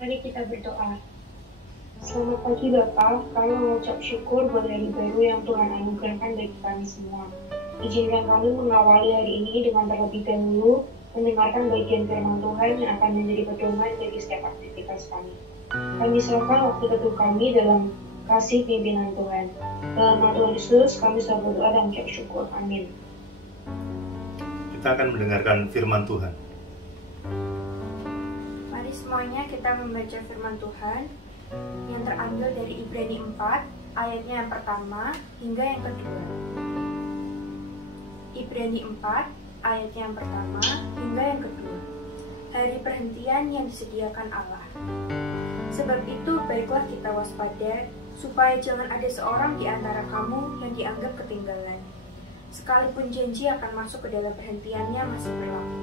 Mari kita berdoa. Selamat pagi Bapak, kami mengucap syukur buat hari baru yang Tuhan anugerahkan bagi kami semua. Izinkan kami mengawali hari ini dengan terlebih dahulu mendengarkan bagian firman Tuhan yang akan menjadi pedoman bagi setiap aktivitas kami. Kami serahkan waktu teduh kami dalam kasih pimpinan Tuhan. Dalam nama Tuhan Yesus, kami selalu berdoa dan mengucap syukur. Amin. Kita akan mendengarkan firman Tuhan. Mari semuanya kita membaca firman Tuhan yang terambil dari Ibrani 4 ayatnya yang pertama hingga yang kedua. Ibrani 4 ayatnya yang pertama hingga yang kedua. Hari perhentian yang disediakan Allah. Sebab itu baiklah kita waspada, supaya jangan ada seorang di antara kamu yang dianggap ketinggalan, sekalipun janji akan masuk ke dalam perhentiannya masih berlaku.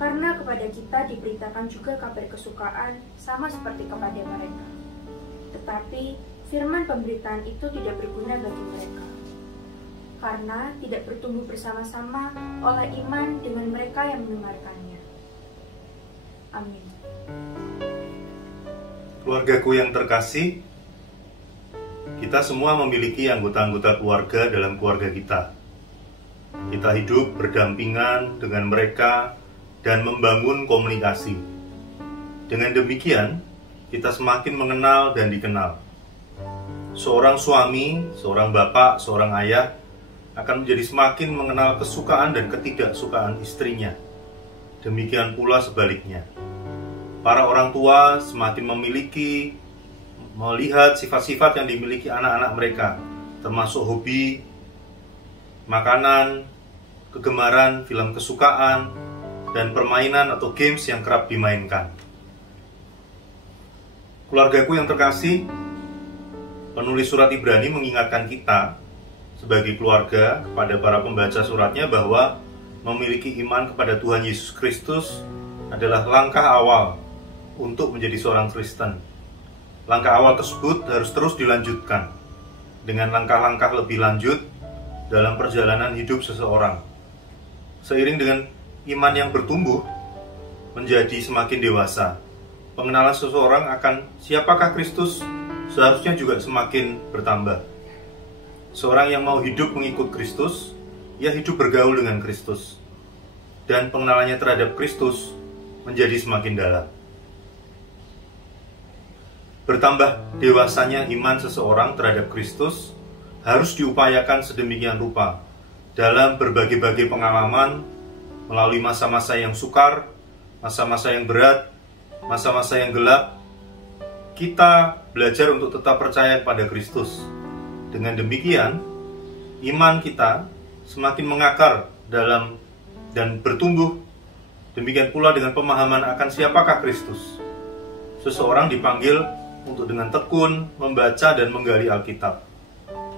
Karena kepada kita diberitakan juga kabar kesukaan sama seperti kepada mereka. Tetapi firman pemberitaan itu tidak berguna bagi mereka, karena tidak bertumbuh bersama-sama oleh iman dengan mereka yang mendengarkannya. Amin. Keluargaku yang terkasih, kita semua memiliki anggota-anggota keluarga dalam keluarga kita. Kita hidup berdampingan dengan mereka dan membangun komunikasi. Dengan demikian, kita semakin mengenal dan dikenal. Seorang suami, seorang bapak, seorang ayah akan menjadi semakin mengenal kesukaan dan ketidaksukaan istrinya. Demikian pula sebaliknya. Para orang tua semakin melihat sifat-sifat yang dimiliki anak-anak mereka, termasuk hobi, makanan, kegemaran, film kesukaan, dan permainan atau games yang kerap dimainkan. Keluargaku yang terkasih, penulis surat Ibrani mengingatkan kita sebagai keluarga kepada para pembaca suratnya bahwa memiliki iman kepada Tuhan Yesus Kristus adalah langkah awal untuk menjadi seorang Kristen. Langkah awal tersebut harus terus dilanjutkan dengan langkah-langkah lebih lanjut dalam perjalanan hidup seseorang. Seiring dengan iman yang bertumbuh menjadi semakin dewasa, pengenalan seseorang akan siapakah Kristus seharusnya juga semakin bertambah. Seorang yang mau hidup mengikut Kristus, ia hidup bergaul dengan Kristus, dan pengenalannya terhadap Kristus menjadi semakin dalam. Bertambah dewasanya iman seseorang terhadap Kristus harus diupayakan sedemikian rupa dalam berbagai-bagai pengalaman, melalui masa-masa yang sukar, masa-masa yang berat, masa-masa yang gelap. Kita belajar untuk tetap percaya pada Kristus. Dengan demikian, iman kita semakin mengakar dalam dan bertumbuh. Demikian pula dengan pemahaman akan siapakah Kristus. Seseorang dipanggil untuk dengan tekun membaca dan menggali Alkitab.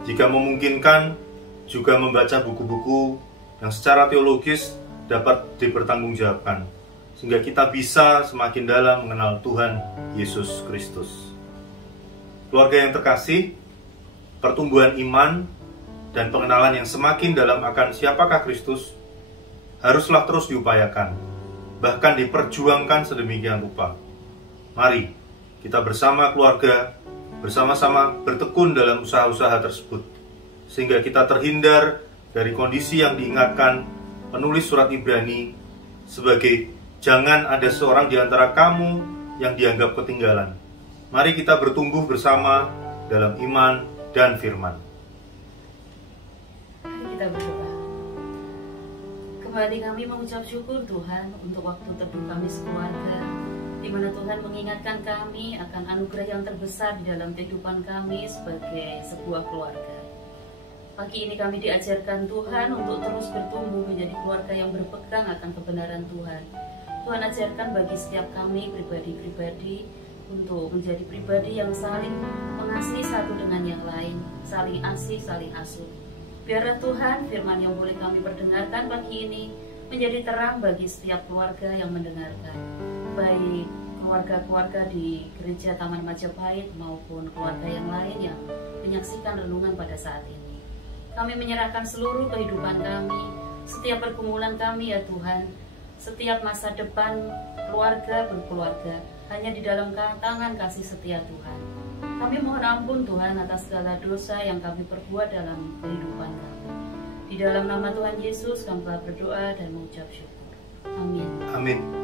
Jika memungkinkan, juga membaca buku-buku yang secara teologis dapat dipertanggungjawabkan, sehingga kita bisa semakin dalam mengenal Tuhan Yesus Kristus. Keluarga yang terkasih, pertumbuhan iman dan pengenalan yang semakin dalam akan siapakah Kristus haruslah terus diupayakan, bahkan diperjuangkan sedemikian rupa. Mari kita bersama keluarga, bersama-sama bertekun dalam usaha-usaha tersebut, sehingga kita terhindar dari kondisi yang diingatkan penulis surat Ibrani sebagai jangan ada seorang di antara kamu yang dianggap ketinggalan. Mari kita bertumbuh bersama dalam iman dan firman. Mari kita berdoa. Kembali kami mengucap syukur Tuhan untuk waktu teduh kami sekeluarga, di mana Tuhan mengingatkan kami akan anugerah yang terbesar di dalam kehidupan kami sebagai sebuah keluarga. Pagi ini kami diajarkan Tuhan untuk terus bertumbuh menjadi keluarga yang berpegang akan kebenaran Tuhan. Tuhan ajarkan bagi setiap kami pribadi-pribadi untuk menjadi pribadi yang saling mengasihi satu dengan yang lain, saling asih, saling asuh. Biarlah Tuhan firman yang boleh kami perdengarkan pagi ini menjadi terang bagi setiap keluarga yang mendengarkan, baik keluarga-keluarga di Gereja Taman Majapahit maupun keluarga yang lain yang menyaksikan renungan pada saat ini. Kami menyerahkan seluruh kehidupan kami, setiap pergumulan kami ya Tuhan, setiap masa depan keluarga berkeluarga hanya di dalam tangan kasih setia Tuhan. Kami mohon ampun Tuhan atas segala dosa yang kami perbuat dalam kehidupan kami. Di dalam nama Tuhan Yesus kami telah berdoa dan mengucap syukur. Amin. Amin.